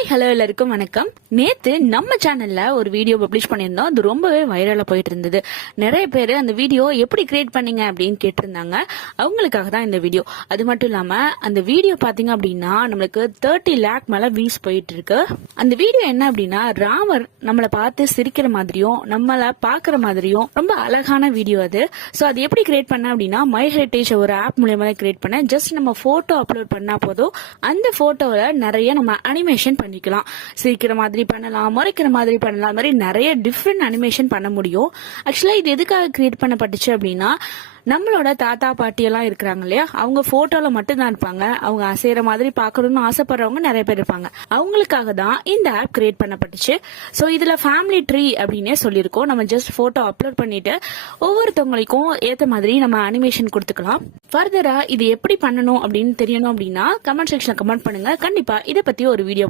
Hi hello எல்லாருக்கும் வணக்கம். நேத்து நம்ம சேனல்ல ஒரு வீடியோ பப்ளிஷ் பண்ணியிருந்தோம். அது ரொம்பவே வைரலா போயிட்டு இருந்தது. நிறைய பேர் அந்த வீடியோ எப்படி கிரியேட் பண்ணீங்க அப்படின்னு கேட்டிருந்தாங்க. அவங்களுக்காக தான் இந்த வீடியோ. அது மட்டும் இல்லாம அந்த வீடியோ பாத்தீங்க அப்படின்னா நம்மளுக்கு 30 lakh மேல வியூஸ் போயிட்டு இருக்கு. அந்த வீடியோ என்ன அப்படின்னா ராமர் நம்மளை பார்த்து சிரிக்கிற மாதிரியும் நம்மள பாக்குற மாதிரியும் ரொம்ப அழகான வீடியோ அது. சோ அது எப்படி கிரியேட் பண்ண அப்படின்னா மை ஹெரிட்டேஜ் ஒரு ஆப் மூலமா கிரியேட் பண்ண. ஜஸ்ட் நம்ம போட்டோ அப்லோட் பண்ணா போதும். அந்த போட்டோல நிறைய நம்ம அனிமேஷன் பண்ணிக்கலாம். சிரிக்கிற மாதிரி பண்ணலாம், முறைக்கிற மாதிரி பண்ணலாம், மாதிரி நிறைய டிஃப்ரெண்ட் அனிமேஷன் பண்ண முடியும். ஆக்சுவலா இது எதுக்காக கிரியேட் பண்ணப்பட்டுச்சு அப்படின்னா நம்மளோட தாத்தா பாட்டி எல்லாம் இருக்கிறாங்க இல்லையா, அவங்க போட்டோல மட்டும் தான் இருப்பாங்க. அவங்க அசைற மாதிரி பாக்கணும்னு ஆசைப்படுறவங்க நிறைய பேர் இருப்பாங்க. அவங்களுக்காக தான் இந்த ஆப் கிரியேட் பண்ணப்பட்டுச்சு. சோ இதுல ஃபேமிலி ட்ரீ அப்படின்னே சொல்லியிருக்கோம். நம்ம ஜஸ்ட் போட்டோ அப்லோட் பண்ணிட்டு ஒவ்வொருத்தவங்களுக்கும் ஏத்த மாதிரி நம்ம அனிமேஷன் கொடுத்துக்கலாம். ஃபர்தரா இது எப்படி பண்ணணும் அப்படின்னு தெரியணும் அப்படின்னா கமெண்ட் செக்ஷன்ல கமெண்ட் பண்ணுங்க. கண்டிப்பா இதை பத்தி ஒரு வீடியோ